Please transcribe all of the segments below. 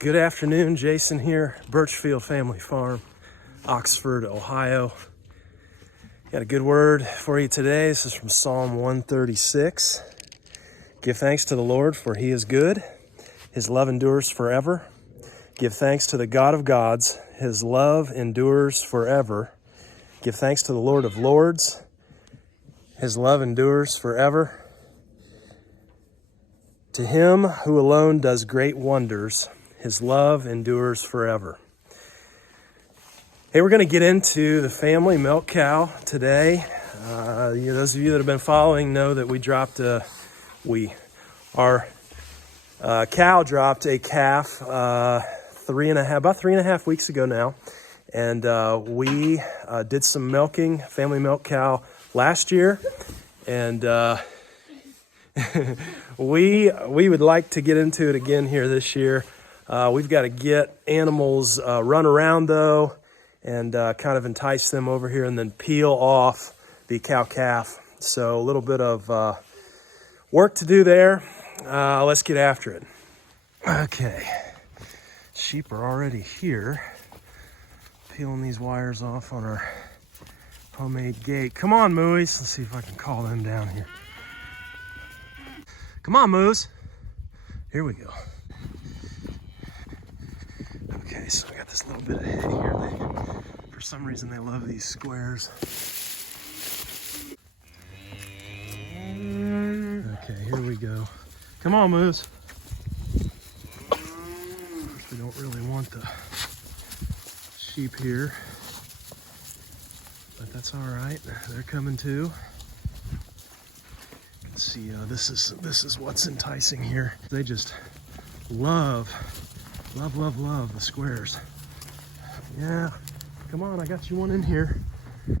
Good afternoon, Jason here, Birchfield Family Farm, Oxford, Ohio. Got a good word for you today. This is from Psalm 136. Give thanks to the Lord, for he is good. His love endures forever. Give thanks to the God of gods. His love endures forever. Give thanks to the Lord of lords. His love endures forever. To him who alone does great wonders, his love endures forever. Hey, we're going to get into the family milk cow today. Those of you that have been following know that our cow dropped a calf about 3.5 weeks ago now. And we did some milking, family milk cow last year. And we would like to get into it again here this year. We've got to get animals run around though, and kind of entice them over here and then peel off the cow-calf. So a little bit of work to do there. Let's get after it. Okay, sheep are already here. Peeling these wires off on our homemade gate. Come on, Moose. Let's see if I can call them down here. Come on, Moose. Here we go. Okay, so we got this little bit of hay here. For some reason, they love these squares. Okay, here we go. Come on, Moose. We don't really want the sheep here, but that's all right. They're coming too. You can see this is what's enticing here. They just love the squares. Yeah, come on, I got you one in here. And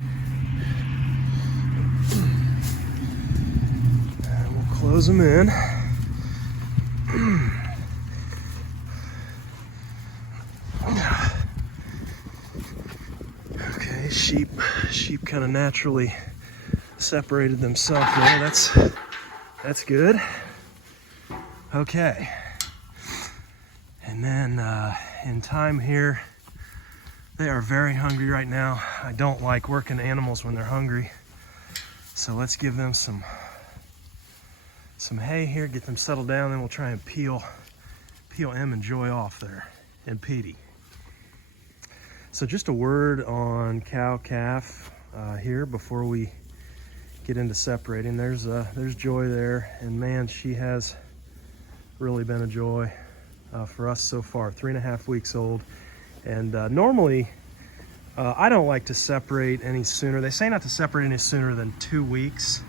we'll close them in. Okay, sheep kind of naturally separated themselves there. That's good. Okay. And then in time here, they are very hungry right now. I don't like working animals when they're hungry. So let's give them some hay here, get them settled down, then we'll try and peel Em and Joy off there, and Petey. So just a word on cow-calf here before we get into separating. There's Joy there, and man, she has really been a joy for us so far. 3.5 weeks old, and normally I don't like to separate any sooner. They say not to separate any sooner than 2 weeks.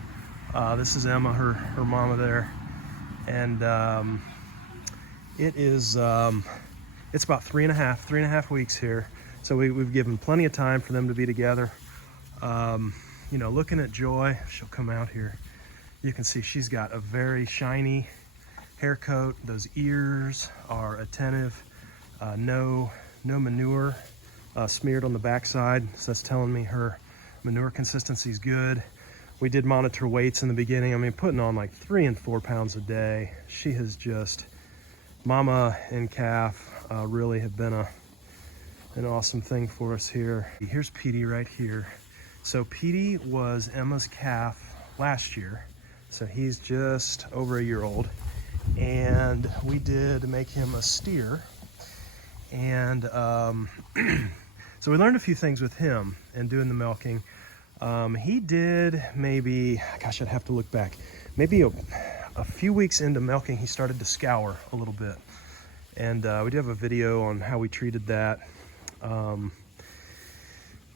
This is Emma, her mama there, and it's about 3.5 weeks here. So we've given plenty of time for them to be together. Looking at Joy, she'll come out here. You can see she's got a very shiny hair coat. Those ears are attentive. No manure smeared on the backside, so that's telling me her manure consistency is good. We did monitor weights in the beginning. I mean, putting on like 3 and 4 pounds a day. She has just, mama and calf really have been an awesome thing for us here. Here's Petey right here. So Petey was Emma's calf last year. So he's just over a year old. And we did make him a steer. And so we learned a few things with him and doing the milking. He did maybe, gosh, I'd have to look back. Maybe a few weeks into milking, he started to scour a little bit. And we do have a video on how we treated that. A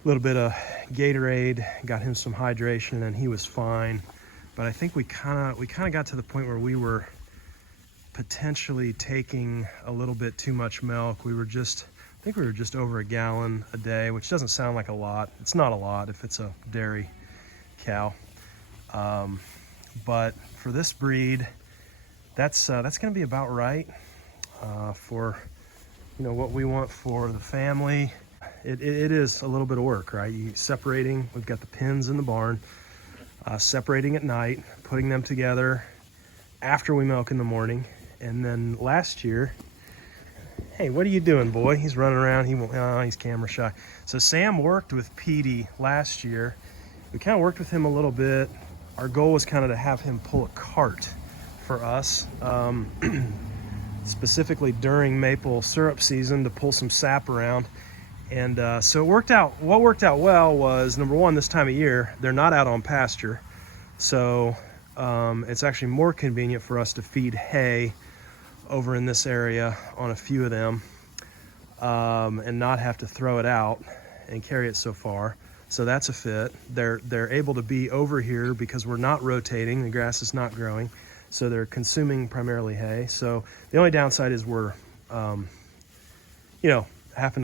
little bit of Gatorade, got him some hydration, and he was fine. But I think we kind of got to the point where we were potentially taking a little bit too much milk. I think we were just over 1 gallon a day, which doesn't sound like a lot. It's not a lot if it's a dairy cow. But for this breed, that's going to be about right for what we want for the family. It is a little bit of work, right? Separating, we've got the pens in the barn, separating at night, putting them together after we milk in the morning. And then last year, Hey, what are you doing, boy? He's running around. He's camera shy. So Sam worked with Petey last year. We kind of worked with him a little bit. Our goal was kind of to have him pull a cart for us, specifically during maple syrup season, to pull some sap around. And so it worked out. What worked out well was, number one, this time of year, they're not out on pasture. So it's actually more convenient for us to feed hay over in this area on a few of them, and not have to throw it out and carry it so far. So that's a fit. They're able to be over here because we're not rotating, the grass is not growing, so they're consuming primarily hay. So the only downside is we're having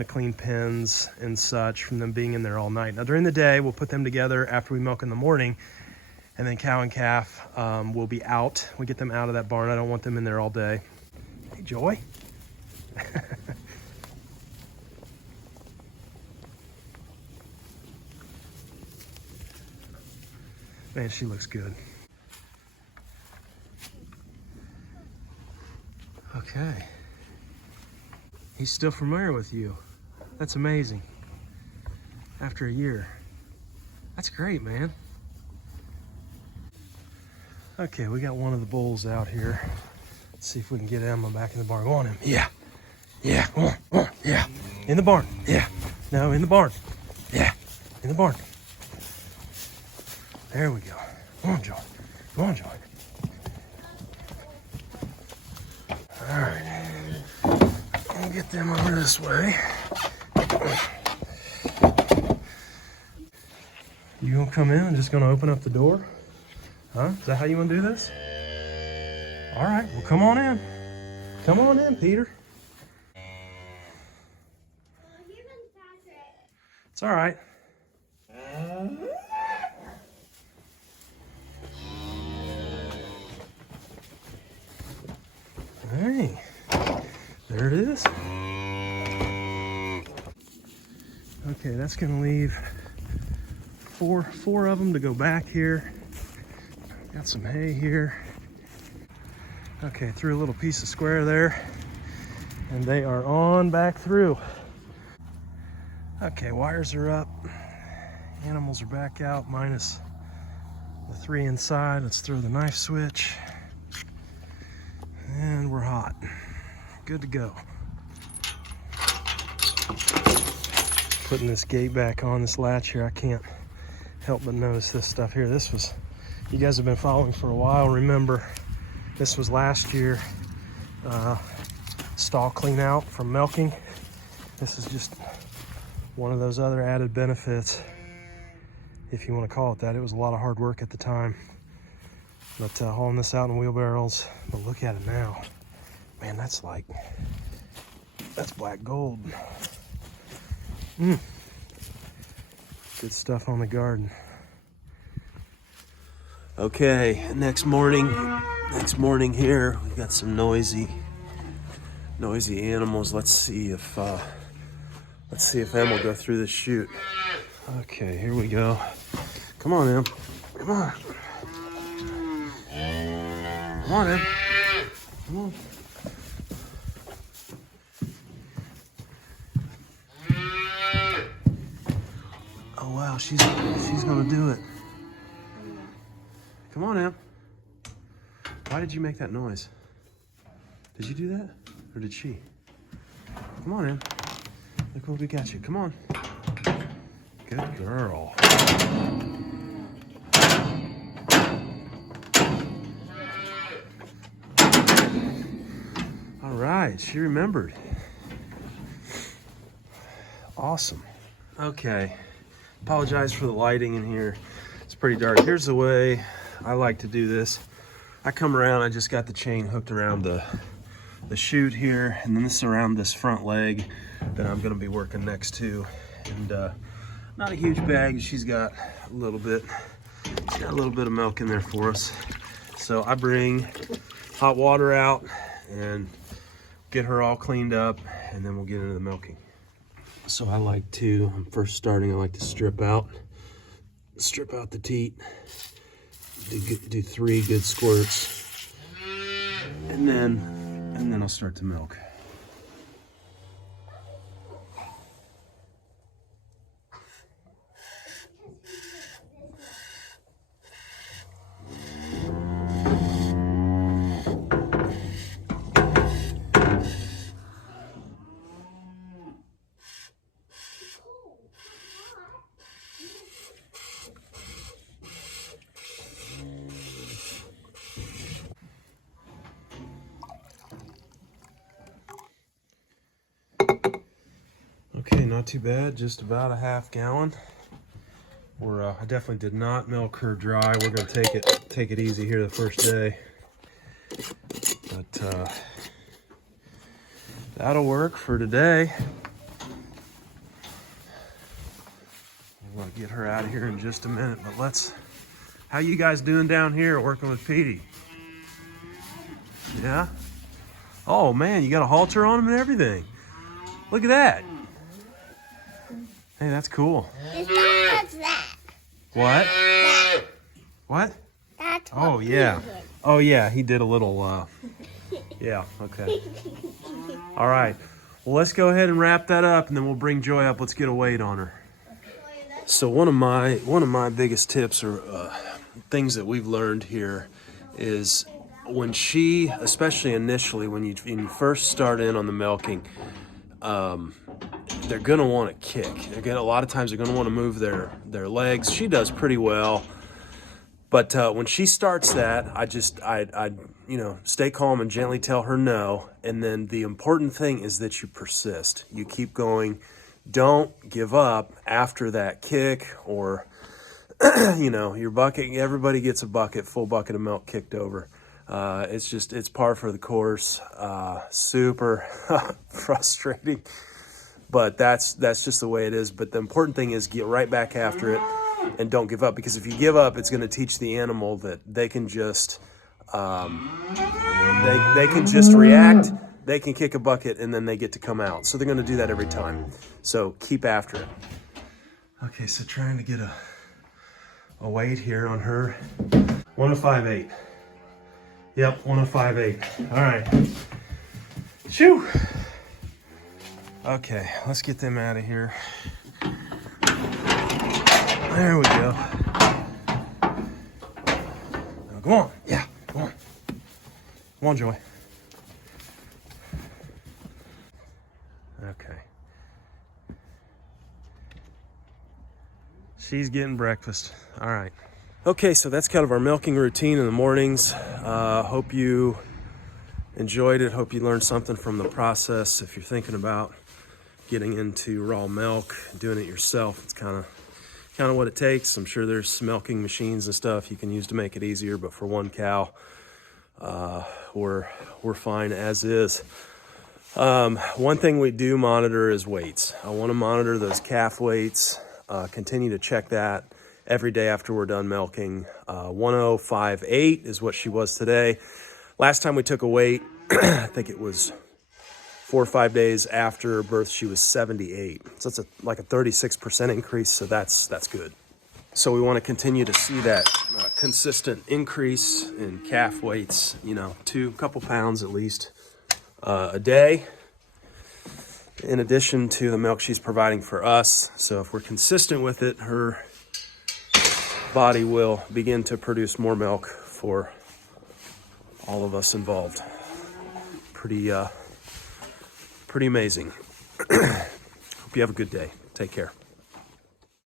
to clean pens and such from them being in there all night. Now during the day we'll put them together after we milk in the morning, and then cow and calf will be out. We get them out of that barn. I don't want them in there all day. Hey, Joy. Man, she looks good. Okay. He's still familiar with you. That's amazing. After a year. That's great, man. Okay, we got one of the bulls out here. Let's see if we can get Emma back in the barn. Go on, him. Yeah. Yeah. Come on. Come on. Yeah. In the barn. Yeah. No, in the barn. Yeah. In the barn. There we go. Come on, Joy. Come on, Joy. All right. I'll get them over this way. You gonna come in and just gonna open up the door? Huh? Is that how you want to do this? All right, well, come on in. Come on in, Peter. It's all right. Hey, there it is. Okay, that's gonna leave four of them to go back here. Got some hay here. Okay, threw a little piece of square there, and they are on back through. Okay, wires are up. Animals are back out, minus the 3 inside. Let's throw the knife switch. And we're hot. Good to go. Putting this gate back on, this latch here, I can't help but notice this stuff here. This was, you guys have been following for a while, remember, this was last year, stall clean out from milking. This is just one of those other added benefits, if you want to call it that. It was a lot of hard work at the time, but hauling this out in wheelbarrows. But look at it now. Man, that's black gold. Good stuff on the garden. Okay, next morning here, we got some noisy animals. Let's see if Em will go through this chute. Okay, here we go. Come on, Em. Come on. Come on, Em. Come on. Oh wow, she's gonna do it. Come on, Em. Why did you make that noise? Did you do that? Or did she? Come on, Em. Look what we got you. Come on. Good girl. All right, she remembered. Awesome. Okay, apologize for the lighting in here. It's pretty dark. Here's the way I like to do this. I come around, I just got the chain hooked around the chute here, and then this is around this front leg that I'm gonna be working next to. And not a huge bag, she's got a little bit of milk in there for us. So I bring hot water out and get her all cleaned up, and then we'll get into the milking. So I like to, I'm first starting, I like to strip out the teat, do 3 good squirts, and then I'll start to milk. Okay, not too bad, just about a half gallon. I definitely did not milk her dry. We're gonna take it easy here the first day. But that'll work for today. We'll get her out of here in just a minute, but how you guys doing down here working with Petey? Yeah? Oh man, you got a halter on him and everything. Look at that. Hey, that's cool. It's not just that. What? That. What? That's what Oh yeah. he did. Oh yeah, he did a little, yeah, okay. All right, well let's go ahead and wrap that up and then we'll bring Joy up. Let's get a weight on her. So one of my biggest tips or things that we've learned here is when she, especially initially when you first start in on the milking, they're gonna want to kick. A lot of times they're gonna want to move their legs. She does pretty well, but when she starts that, I stay calm and gently tell her no. And then the important thing is that you persist. You keep going. Don't give up after that kick or your bucket. Everybody gets a full bucket of milk kicked over. It's par for the course. Super frustrating, but that's just the way it is. But the important thing is get right back after it and don't give up, because if you give up, it's going to teach the animal that they can just they can just react. They can kick a bucket and then they get to come out. So they're going to do that every time. So keep after it. Okay, so trying to get a weight here on her. 105.8. Yep, 105.8. All right. Shoo. Okay, let's get them out of here. There we go. Now, go on. Yeah, go on. Come on, Joy. Okay. She's getting breakfast. All right. Okay, so that's kind of our milking routine in the mornings. Hope you enjoyed it. Hope you learned something from the process. If you're thinking about getting into raw milk, doing it yourself, it's kind of what it takes. I'm sure there's milking machines and stuff you can use to make it easier, but for one cow, we're fine as is. One thing we do monitor is weights. I want to monitor those calf weights, continue to check that every day after we're done milking. 105.8 is what she was today. Last time we took a weight, I think it was 4 or 5 days after birth, she was 78. So that's like a 36% increase, so that's good. So we want to continue to see that consistent increase in calf weights, couple pounds at least a day, in addition to the milk she's providing for us. So if we're consistent with it, her body will begin to produce more milk for all of us involved. Pretty amazing. Hope you have a good day. Take care.